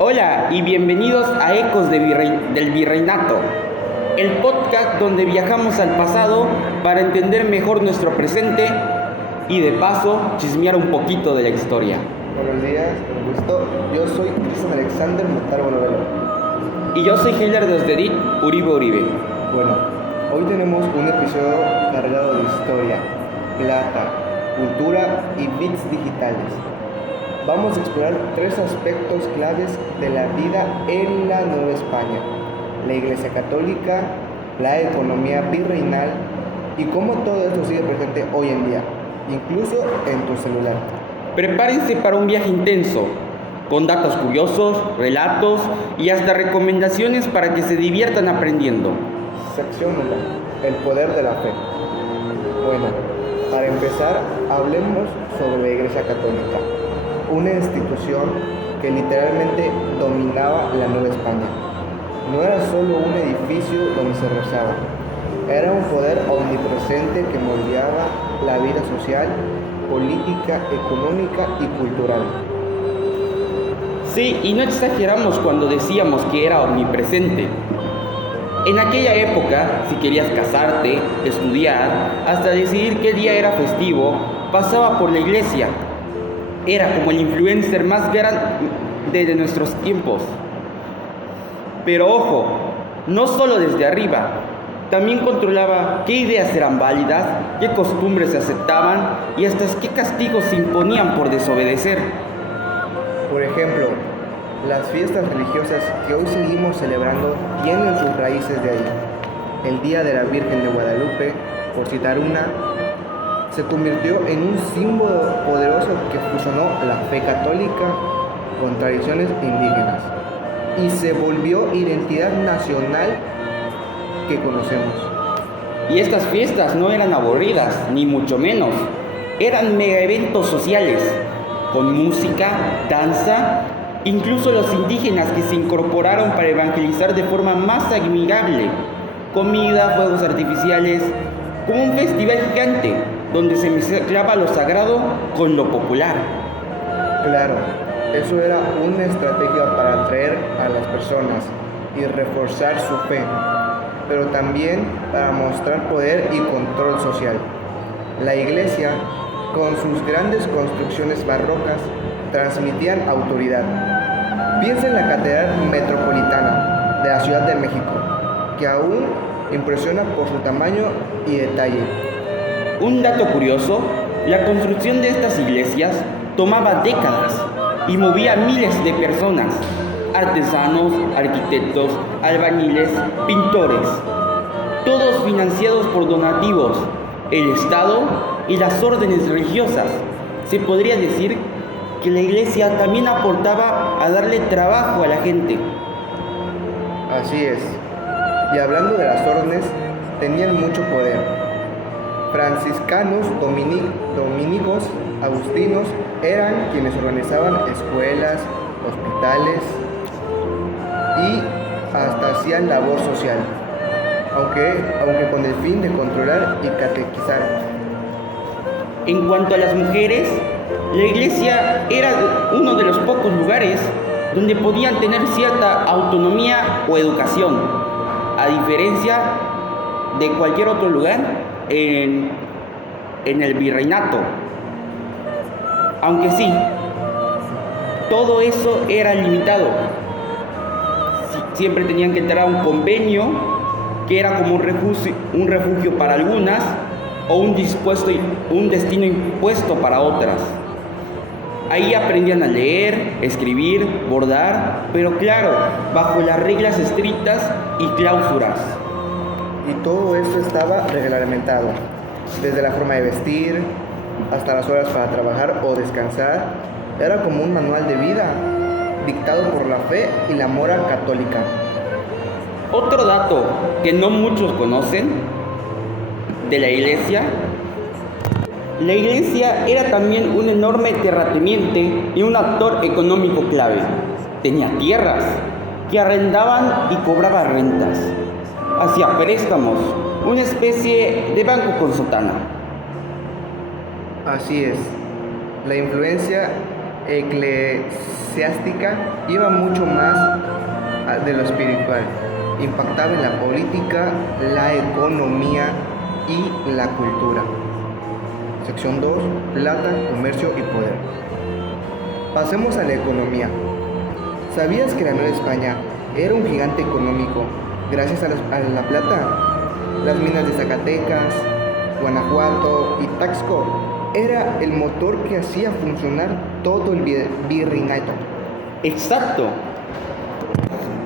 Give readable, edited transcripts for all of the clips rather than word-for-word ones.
Hola y bienvenidos a Ecos del Virreinato, el podcast donde viajamos al pasado para entender mejor nuestro presente y de paso chismear un poquito de la historia. Buenos días, un gusto. Yo soy Cristian Alexander Montalvo Novelo. Y yo soy Heiler de Osdedit Uribe. Bueno, hoy tenemos un episodio cargado de historia, plata, cultura y bits digitales. Vamos a explorar tres aspectos claves de la vida en la Nueva España: la Iglesia Católica, la economía virreinal y cómo todo esto sigue presente hoy en día, incluso en tu celular. Prepárense para un viaje intenso, con datos curiosos, relatos y hasta recomendaciones para que se diviertan aprendiendo. Sección 1. El poder de la fe. Bueno, para empezar, hablemos sobre la Iglesia Católica, una institución que literalmente dominaba la Nueva España. No era solo un edificio donde se rezaba, era un poder omnipresente que moldeaba la vida social, política, económica y cultural. Sí, y no exageramos cuando decíamos que era omnipresente. En aquella época, si querías casarte, estudiar, hasta decidir qué día era festivo, pasaba por la iglesia. Era como el influencer más grande de nuestros tiempos. Pero ojo, no solo desde arriba, también controlaba qué ideas eran válidas, qué costumbres se aceptaban y hasta qué castigos se imponían por desobedecer. Por ejemplo, las fiestas religiosas que hoy seguimos celebrando tienen sus raíces de ahí. El Día de la Virgen de Guadalupe, por citar una, se convirtió en un símbolo poderoso que fusionó la fe católica con tradiciones indígenas y se volvió identidad nacional que conocemos. Y estas fiestas no eran aburridas, ni mucho menos. Eran mega eventos sociales, con música, danza, incluso los indígenas que se incorporaron para evangelizar de forma más amigable. Comida, fuegos artificiales, como un festival gigante, donde se mezclaba lo sagrado con lo popular. Claro, eso era una estrategia para atraer a las personas y reforzar su fe, pero también para mostrar poder y control social. La iglesia, con sus grandes construcciones barrocas, transmitían autoridad. Piensa en la Catedral Metropolitana de la Ciudad de México, que aún impresiona por su tamaño y detalle. Un dato curioso, la construcción de estas iglesias tomaba décadas y movía a miles de personas, artesanos, arquitectos, albañiles, pintores, todos financiados por donativos, el Estado y las órdenes religiosas. Se podría decir que la iglesia también aportaba a darle trabajo a la gente. Así es. Y hablando de las órdenes, tenían mucho poder. Franciscanos, dominicos, agustinos eran quienes organizaban escuelas, hospitales y hasta hacían labor social, aunque con el fin de controlar y catequizar. En cuanto a las mujeres, la iglesia era uno de los pocos lugares donde podían tener cierta autonomía o educación, a diferencia de cualquier otro lugar en el virreinato. Aunque sí, todo eso era limitado. Siempre tenían que entrar a un convenio que era como un refugio para algunas o un destino impuesto para otras. Ahí aprendían a leer, escribir, bordar, pero claro, bajo las reglas estrictas y clausuras. Y todo eso estaba reglamentado, desde la forma de vestir hasta las horas para trabajar o descansar. Era como un manual de vida, dictado por la fe y la moral católica. Otro dato que no muchos conocen de la iglesia era también un enorme terrateniente y un actor económico clave. Tenía tierras que arrendaban y cobraba rentas. Hacía préstamos, una especie de banco con sotana. Así es, la influencia eclesiástica iba mucho más de lo espiritual. Impactaba en la política, la economía y la cultura. Sección 2. Plata, comercio y poder. Pasemos a la economía. ¿Sabías que la Nueva España era un gigante económico gracias a la plata? Las minas de Zacatecas, Guanajuato y Taxco era el motor que hacía funcionar todo el virreinato. Exacto.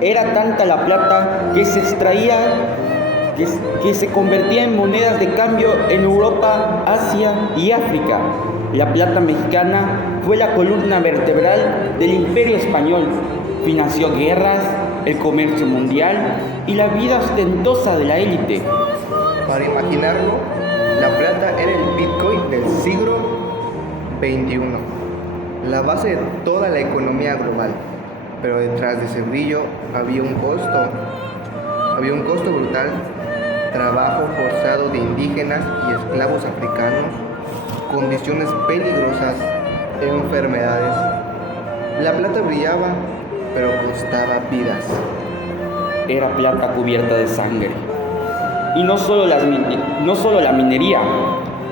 Era tanta la plata que se extraía, que se convertía en monedas de cambio en Europa, Asia y África. La plata mexicana fue la columna vertebral del Imperio Español. Financió guerras, el comercio mundial y la vida ostentosa de la élite. Para imaginarlo, la plata era el Bitcoin del siglo XXI, la base de toda la economía global. Pero detrás de ese brillo había un costo brutal: trabajo forzado de indígenas y esclavos africanos, condiciones peligrosas, enfermedades. La plata brillaba, pero costaba vidas. Era plata cubierta de sangre. Y no solo la minería,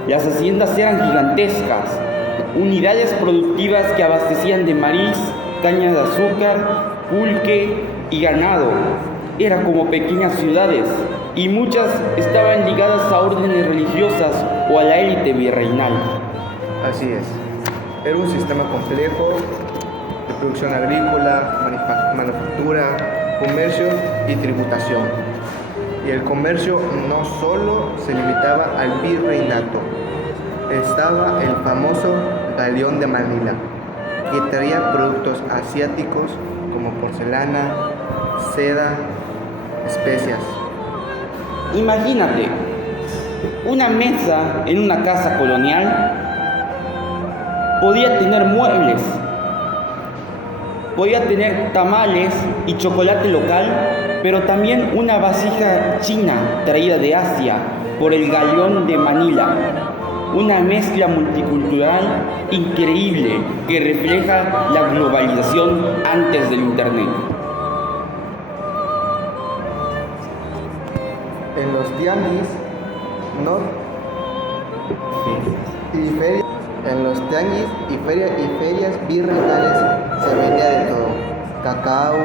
las haciendas eran gigantescas, unidades productivas que abastecían de maíz, caña de azúcar, pulque y ganado. Eran como pequeñas ciudades y muchas estaban ligadas a órdenes religiosas o a la élite virreinal. Así es, era un sistema complejo de producción agrícola, manufactura, comercio y tributación. Y el comercio no solo se limitaba al virreinato, estaba el famoso Galeón de Manila, que traía productos asiáticos como porcelana, seda, especias. Imagínate, una mesa en una casa colonial podía tener muebles, podía tener tamales y chocolate local, pero también una vasija china traída de Asia por el Galeón de Manila. Una mezcla multicultural increíble que refleja la globalización antes del Internet. En los tianguis y ferias virreinales se vendía de todo: cacao,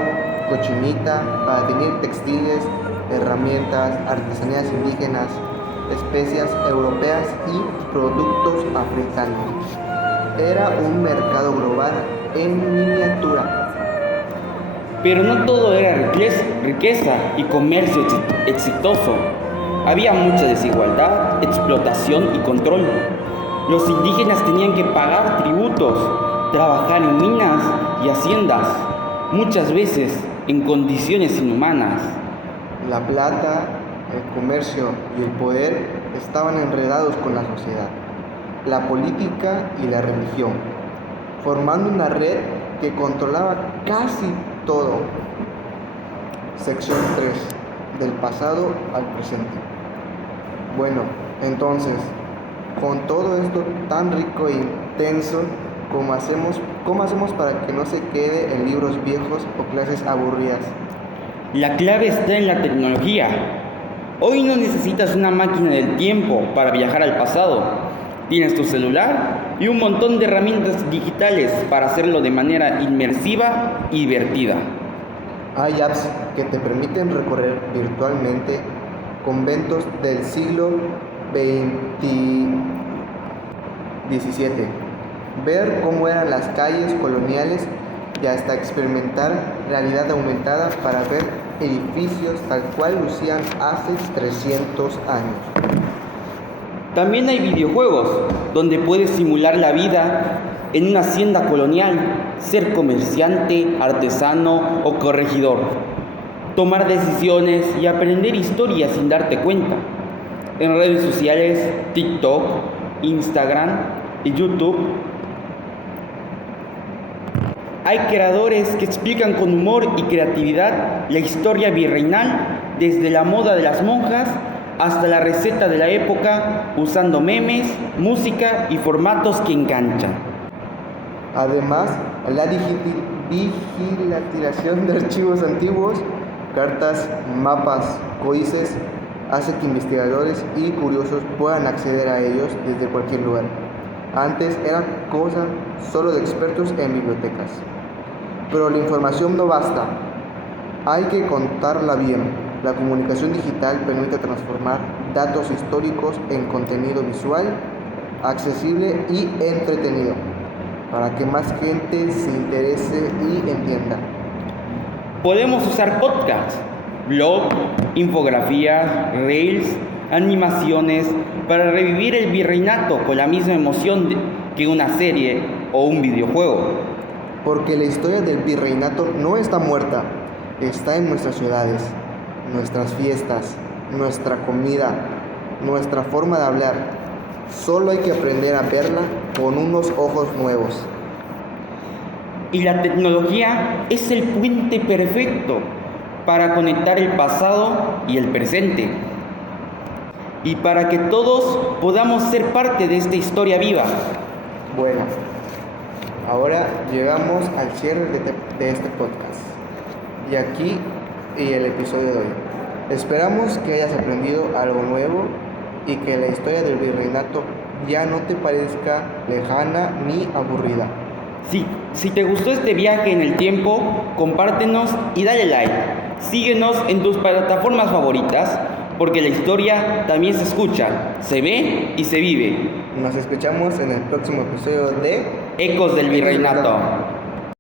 cochinita, para tener textiles, herramientas, artesanías indígenas, especias europeas y productos africanos. Era un mercado global en miniatura. Pero no todo era riqueza y comercio exitoso. Había mucha desigualdad, explotación y control. Los indígenas tenían que pagar tributos, trabajar en minas y haciendas, muchas veces en condiciones inhumanas. La plata, el comercio y el poder estaban enredados con la sociedad, la política y la religión, formando una red que controlaba casi todo. Sección 3. Del pasado al presente. Bueno, entonces, con todo esto tan rico e intenso, ¿cómo hacemos para que no se quede en libros viejos o clases aburridas? La clave está en la tecnología. Hoy no necesitas una máquina del tiempo para viajar al pasado. Tienes tu celular y un montón de herramientas digitales para hacerlo de manera inmersiva y divertida. Hay apps que te permiten recorrer virtualmente conventos del siglo XVII, ver cómo eran las calles coloniales y hasta experimentar realidad aumentada para ver edificios tal cual lucían hace 300 años. También hay videojuegos donde puedes simular la vida en una hacienda colonial, ser comerciante, artesano o corregidor, tomar decisiones y aprender historias sin darte cuenta. En redes sociales, TikTok, Instagram y YouTube, hay creadores que explican con humor y creatividad la historia virreinal, desde la moda de las monjas hasta la receta de la época, usando memes, música y formatos que enganchan. Además, la digitalización de archivos antiguos, cartas, mapas, códices, hace que investigadores y curiosos puedan acceder a ellos desde cualquier lugar. Antes era cosa solo de expertos en bibliotecas. Pero la información no basta, hay que contarla bien. La comunicación digital permite transformar datos históricos en contenido visual, accesible y entretenido, para que más gente se interese y entienda. Podemos usar podcasts, blog, infografías, reels, animaciones para revivir el virreinato con la misma emoción que una serie o un videojuego. Porque la historia del virreinato no está muerta, está en nuestras ciudades, nuestras fiestas, nuestra comida, nuestra forma de hablar. Solo hay que aprender a verla con unos ojos nuevos. Y la tecnología es el puente perfecto para conectar el pasado y el presente. Y para que todos podamos ser parte de esta historia viva. Bueno, ahora llegamos al cierre de este podcast. Y aquí el episodio de hoy. Esperamos que hayas aprendido algo nuevo y que la historia del virreinato ya no te parezca lejana ni aburrida. Si te gustó este viaje en el tiempo, compártenos y dale like. Síguenos en tus plataformas favoritas, porque la historia también se escucha, se ve y se vive. Nos escuchamos en el próximo episodio de Ecos del Virreinato.